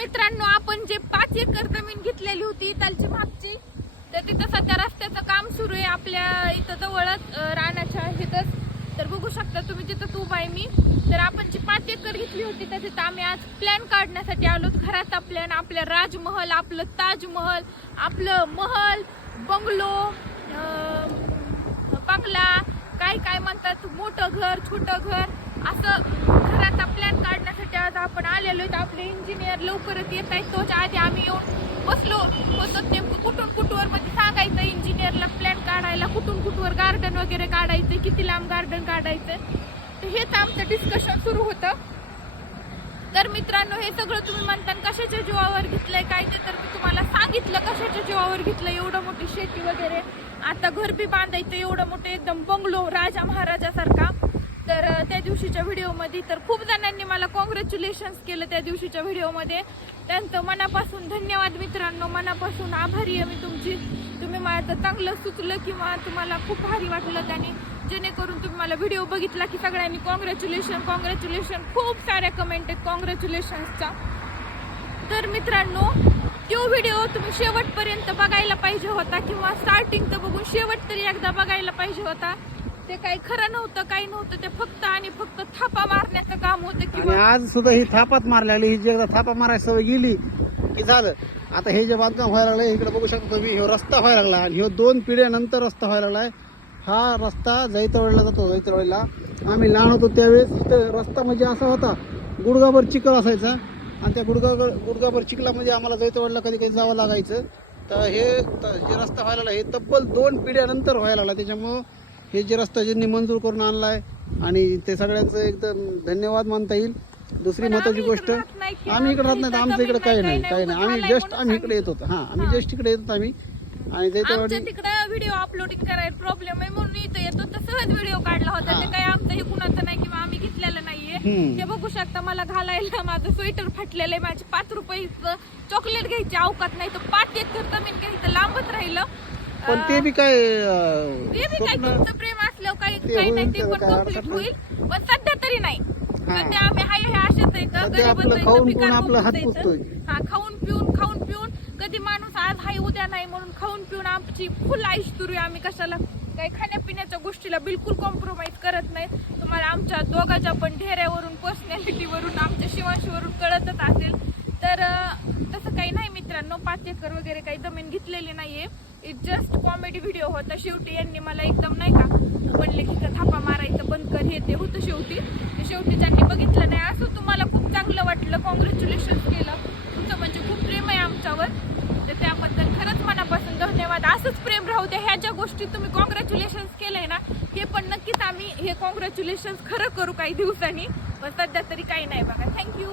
मित्रांनो आपण जे पाच एकर जमीन घेतलेली होती इथालची मागची तर तिथं सध्या रस्त्याचं काम सुरू आहे. आपल्या इथं जवळच राहण्याच्या रानाच्या इथंच तर बघू शकता तुम्ही तिथं उभा आहे मी. तर आपण जी पाच एकर घेतली होती तर तिथं आम्ही आज प्लॅन काढण्यासाठी आलो घराचा प्लॅन आपलं राजमहल आपलं ताजमहल आपलं महल बंगलो बंगला काय काय म्हणतात मोठं घर छोटं घर. असं घराचा प्लॅन काढण्यासाठी आज आपण आलेलो आहेत. आपले इंजिनियर लवकरच येत आहेत. तोच आधी आम्ही येऊन बसलो. होतो नेमकं कुठून कुठवर मध्ये सांगायचं इंजिनियरला प्लॅन काढायला. कुठून कुठवर गार्डन वगैरे काढायचं किती लांब गार्डन काढायचं? तर हेच आमचं डिस्कशन सुरू होतं. तर मित्रांनो हे सगळं तुम्ही म्हणता कशाच्या जीवावर घेतलंय काय ते तर मी तुम्हाला सांगितलं कशाच्या जीवावर घेतलं एवढं मोठी शेती वगैरे. आता घर बी बांधायचं एवढं मोठं एकदम बंगलो राजा महाराजा दिवशीच्या व्हिडिओमध्ये तर खूप जणांनी मला कॉंग्रॅच्युलेशन्स केलं त्या दिवशीच्या व्हिडिओमध्ये. त्यांचं मनापासून धन्यवाद मित्रांनो मनापासून आभारी आहे मी तुमची. तुम्ही मला चांगलं सुचलं किंवा तुम्हाला खूप भारी वाटलं त्याने. जेणेकरून तुम्ही मला व्हिडिओ बघितला की सगळ्यांनी कॉंग्रॅच्युलेशन कॉंग्रॅच्युलेशन खूप साऱ्या कमेंट आहेत कॉंग्रॅच्युलेशन्सचा तर मित्रांनो तो व्हिडिओ तुम्ही शेवटपर्यंत बघायला पाहिजे होता किंवा स्टार्टिंगचं बघून शेवट तरी एकदा बघायला पाहिजे होता. ते काही खरं नव्हतं काही नव्हतं. ते फक्त आणि फक्त थापा मारण्याचं काम होतं आणि किंवा आज सुद्धा ही थापात मारलेली ही जी एकदा थापा मारायची सवय गेली की झालं. आता हे जे बांधकाम व्हायला लागलंय इकडे बघू शकता तुम्ही ह्यो रस्ता व्हायला लागला आणि ह्यो दोन पिढ्यानंतर रस्ता व्हायला लागलाय. हा रस्ता जैतवडीला जातो जैतवडीला. आम्ही लहान होतो त्यावेळेस इथं रस्ता म्हणजे असा होता गुडगाभर चिखल असायचा आणि त्या गुडगा गुडगाभर चिखलामध्ये आम्हाला जैतवडला कधी कधी जावं लागायचं. तर हे त- जे रस्ता व्हायला लागला हे तब्बल दोन पिढ्यानंतर व्हायला लागला. त्याच्यामुळं हे जे रस्ता ज्यांनी मंजूर करून आणलाय आणि ते सगळ्यांचं एकदम धन्यवाद मानता येईल. दुसरी महत्वाची गोष्ट आम्ही इकडे राहत नाही आमचं इकडे काही नाही, काही नाही. आम्ही जस्ट आम्ही इकडे येत होतो. हा आम्ही जस्ट इकडे येत होतो आम्ही. आणि तिकडं व्हिडिओ अपलोडिंग करायला प्रॉब्लेम आहे म्हणून इथं येतो. तर सहज व्हिडिओ काढला होता. ते काही आमचं हे कुणाचं नाही किंवा आम्ही घेतलेलं नाहीये. ते बघू शकता मला घालायला. माझं स्वेटर फाटलेलं आहे. माझे पाच रुपयाचं चॉकलेट घ्यायची अवकात नाही. तर पाच एकर जमीन घ्यायचं. लांबच राहिलं. पण ते बी काय अं, ते बी स्वप्न तुमचं प्रेम असलं काही ते काही नाही होईल, ते त्याला पण काय कंप्लीट होईल. पण सध्या तरी नाही. सध्या आम्ही हाय हे असेच सध्या आपलं खाऊन पिऊन आपलं हात. पुसतोय. हा खाऊन पिऊन खाऊन पिऊन. कधी माणूस आज हाय उद्या नाही म्हणून खाऊन पिऊन आमची फुल आयुष तुरू आम्ही कशाला काही खाण्यापिण्याच्या गोष्टीला बिलकुल कॉम्प्रोमाइज करत नाहीत. तुम्हाला आमच्या दोघाच्या पण ढेऱ्यावरून पर्सनॅलिटीवरून आमच्या शिवाशीवरून कळतच असेल. तर अं, तसं काही नाही मित्रांनो. पाच एकर वगैरे काही जमीन घेतलेली नाहीये. इट जस्ट कॉमेडी व्हिडिओ होता. शेवटी यांनी मला एकदम नाही का म्हणले की थापा मारायचं बंद कर हे ते होतं शेवटी. ते शेवटी ज्यांनी बघितलं नाही असं तुम्हाला खूप चांगलं वाटलं कॉंग्रॅच्युलेशन केलं. तुमचं म्हणजे खूप प्रेम आहे आमच्यावर. तर त्याबद्दल खरंच मनापासून धन्यवाद. असंच प्रेम राहू द्या. ह्या ज्या गोष्टी तुम्ही कॉंग्रॅच्युलेशन केलंय ना हे पण नक्कीच आम्ही हे कॉंग्रॅच्युलेशन खरं करू काही दिवसांनी. पण सध्या तरी काही नाही बघा. थँक्यू